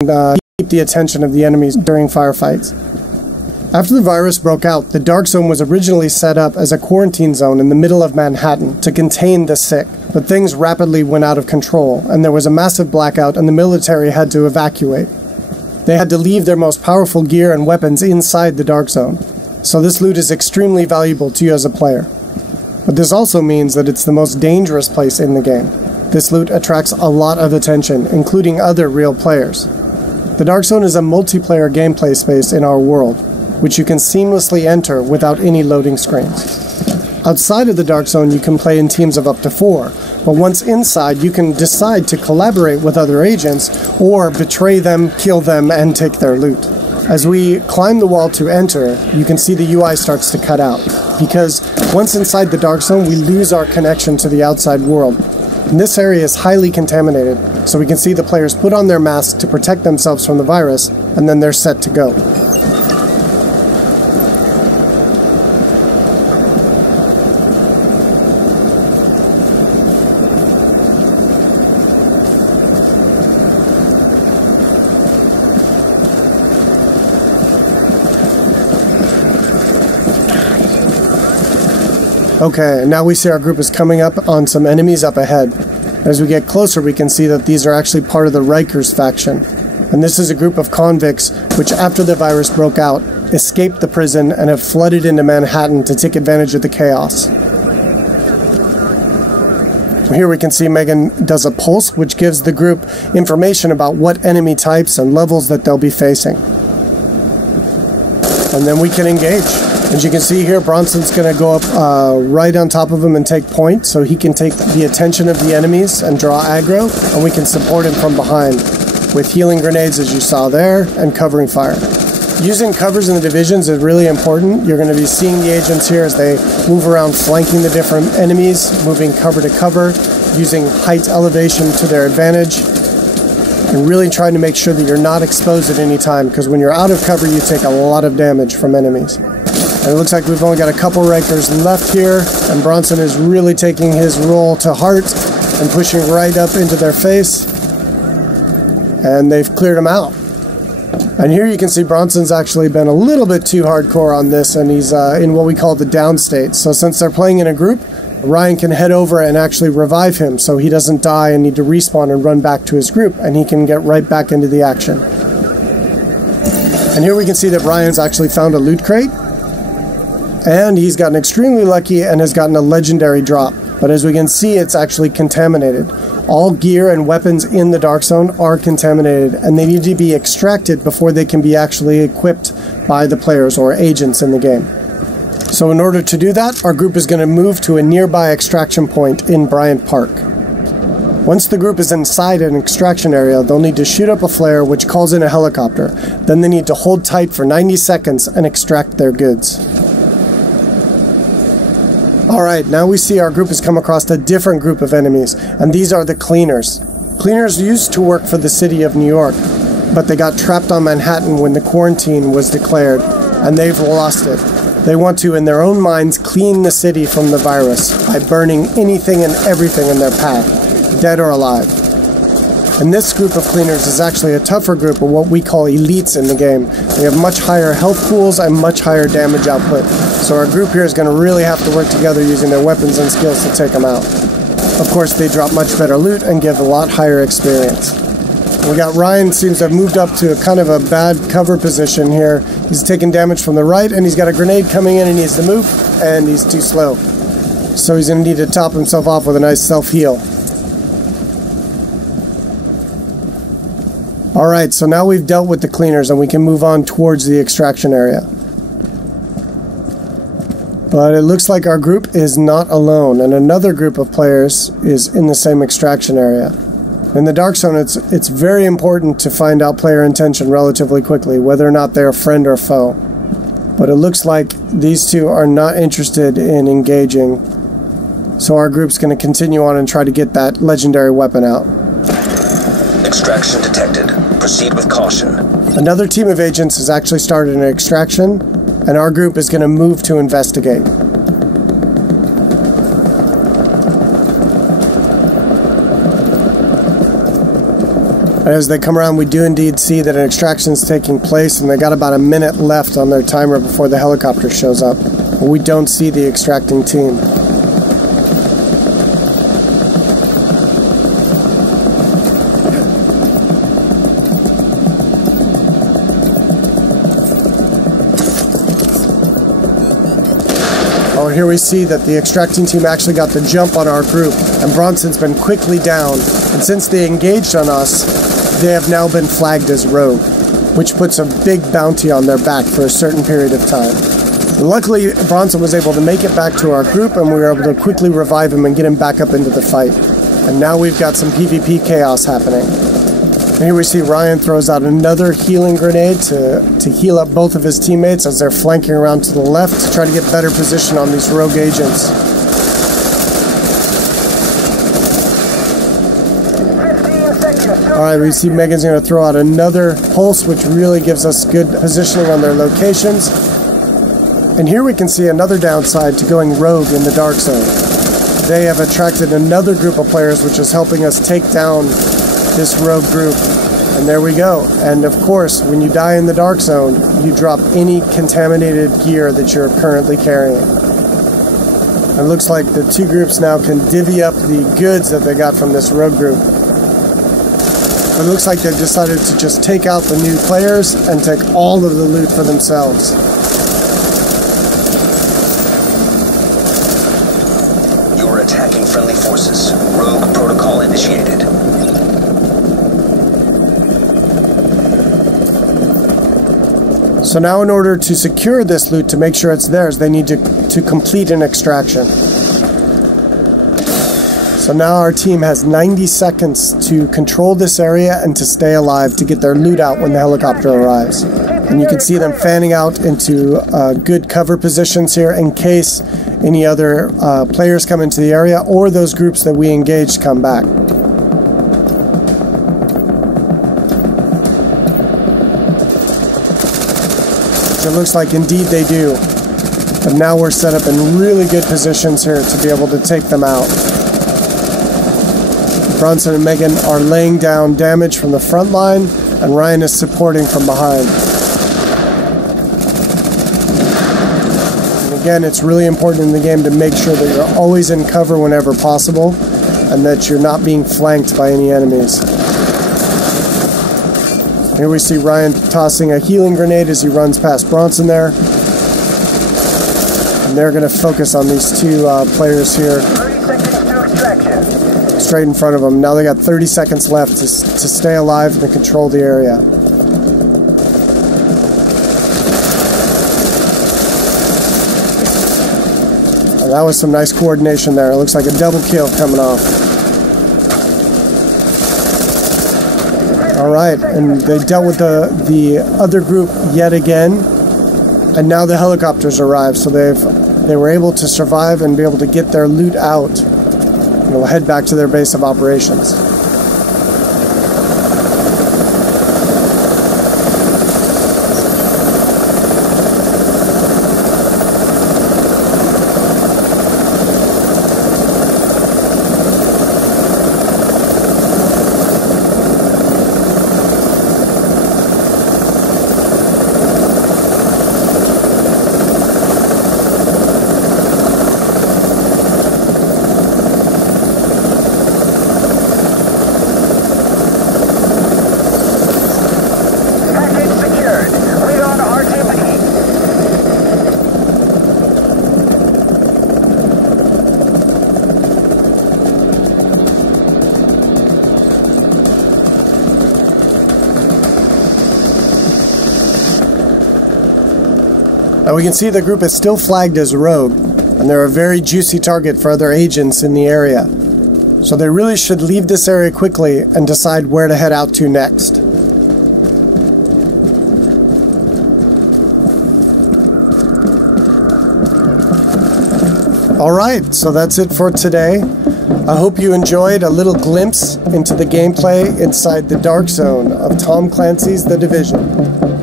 keep the attention of the enemies during firefights. After the virus broke out, the Dark Zone was originally set up as a quarantine zone in the middle of Manhattan to contain the sick, but things rapidly went out of control, and there was a massive blackout and the military had to evacuate. They had to leave their most powerful gear and weapons inside the Dark Zone, so this loot is extremely valuable to you as a player. But this also means that it's the most dangerous place in the game. This loot attracts a lot of attention, including other real players. The Dark Zone is a multiplayer gameplay space in our world, which you can seamlessly enter without any loading screens. Outside of the Dark Zone, you can play in teams of up to 4, but once inside, you can decide to collaborate with other agents or betray them, kill them, and take their loot. As we climb the wall to enter, you can see the UI starts to cut out, because once inside the Dark Zone, we lose our connection to the outside world. And this area is highly contaminated, so we can see the players put on their masks to protect themselves from the virus, and then they're set to go. Okay, now we see our group is coming up on some enemies up ahead. As we get closer, we can see that these are actually part of the Rikers faction. And this is a group of convicts which, after the virus broke out, escaped the prison and have flooded into Manhattan to take advantage of the chaos. Here we can see Megan does a pulse, which gives the group information about what enemy types and levels that they'll be facing. And then we can engage. As you can see here, Bronson's going to go up right on top of him and take point, so he can take the attention of the enemies and draw aggro, and we can support him from behind with healing grenades, as you saw there, and covering fire. Using covers in the divisions is really important. You're going to be seeing the agents here as they move around flanking the different enemies, moving cover to cover, using height elevation to their advantage, and really trying to make sure that you're not exposed at any time, because when you're out of cover, you take a lot of damage from enemies. And it looks like we've only got a couple Rikers left here, and Bronson is really taking his role to heart and pushing right up into their face. And they've cleared him out. And here you can see Bronson's actually been a little bit too hardcore on this, and he's in what we call the down state. So since they're playing in a group, Ryan can head over and actually revive him so he doesn't die and need to respawn and run back to his group, and he can get right back into the action. And here we can see that Ryan's actually found a loot crate. And he's gotten extremely lucky and has gotten a legendary drop. But as we can see, it's actually contaminated. All gear and weapons in the Dark Zone are contaminated, and they need to be extracted before they can be actually equipped by the players or agents in the game. So in order to do that, our group is going to move to a nearby extraction point in Bryant Park. Once the group is inside an extraction area, they'll need to shoot up a flare which calls in a helicopter. Then they need to hold tight for 90 seconds and extract their goods. Alright, now we see our group has come across a different group of enemies, and these are the cleaners. Cleaners used to work for the city of New York, but they got trapped on Manhattan when the quarantine was declared, and they've lost it. They want to, in their own minds, clean the city from the virus by burning anything and everything in their path, dead or alive. And this group of cleaners is actually a tougher group of what we call elites in the game. They have much higher health pools and much higher damage output. So our group here is going to really have to work together using their weapons and skills to take them out. Of course, they drop much better loot and give a lot higher experience. We got Ryan seems to have moved up to a kind of a bad cover position here. He's taking damage from the right, and he's got a grenade coming in and he needs to move, and he's too slow. So he's going to need to top himself off with a nice self-heal. Alright, so now we've dealt with the cleaners and we can move on towards the extraction area. But it looks like our group is not alone, and another group of players is in the same extraction area. In the Dark Zone, it's very important to find out player intention relatively quickly, whether or not they're a friend or foe. But it looks like these two are not interested in engaging, so our group's going to continue on and try to get that legendary weapon out. Extraction detected. Proceed with caution. Another team of agents has actually started an extraction, and our group is going to move to investigate. And as they come around, we do indeed see that an extraction is taking place, and they got about a minute left on their timer before the helicopter shows up. But we don't see the extracting team. Oh, here we see that the extracting team actually got the jump on our group, and Bronson's been quickly down, and since they engaged on us, they have now been flagged as rogue, which puts a big bounty on their back for a certain period of time. Luckily, Bronson was able to make it back to our group, and we were able to quickly revive him and get him back up into the fight. And now we've got some PvP chaos happening. And here we see Ryan throws out another healing grenade to heal up both of his teammates as they're flanking around to the left to try to get better position on these rogue agents. Alright, we see Megan's going to throw out another pulse, which really gives us good positioning on their locations. And here we can see another downside to going rogue in the dark zone. They have attracted another group of players, which is helping us take down this rogue group. And there we go. And of course, when you die in the dark zone, you drop any contaminated gear that you're currently carrying. It looks like the two groups now can divvy up the goods that they got from this rogue group. It looks like they've decided to just take out the new players and take all of the loot for themselves. You're attacking friendly forces. Rogue protocol initiated. So now in order to secure this loot, to make sure it's theirs, they need to complete an extraction. So now our team has 90 seconds to control this area and to stay alive to get their loot out when the helicopter arrives. And you can see them fanning out into good cover positions here in case any other players come into the area or those groups that we engaged come back. It looks like indeed they do. But now we're set up in really good positions here to be able to take them out. Bronson and Megan are laying down damage from the front line, and Ryan is supporting from behind. And again, it's really important in the game to make sure that you're always in cover whenever possible, and that you're not being flanked by any enemies. Here we see Ryan tossing a healing grenade as he runs past Bronson there. And they're going to focus on these two players here. 30 seconds to extraction. Straight in front of them. Now they got 30 seconds left to stay alive and control the area. Oh, that was some nice coordination there. It looks like a double kill coming off. Alright, and they dealt with the other group yet again, and now the helicopters arrived, so they were able to survive and be able to get their loot out, and will head back to their base of operations. Now we can see the group is still flagged as rogue, and they're a very juicy target for other agents in the area. So they really should leave this area quickly and decide where to head out to next. Alright, so that's it for today. I hope you enjoyed a little glimpse into the gameplay inside the dark zone of Tom Clancy's The Division.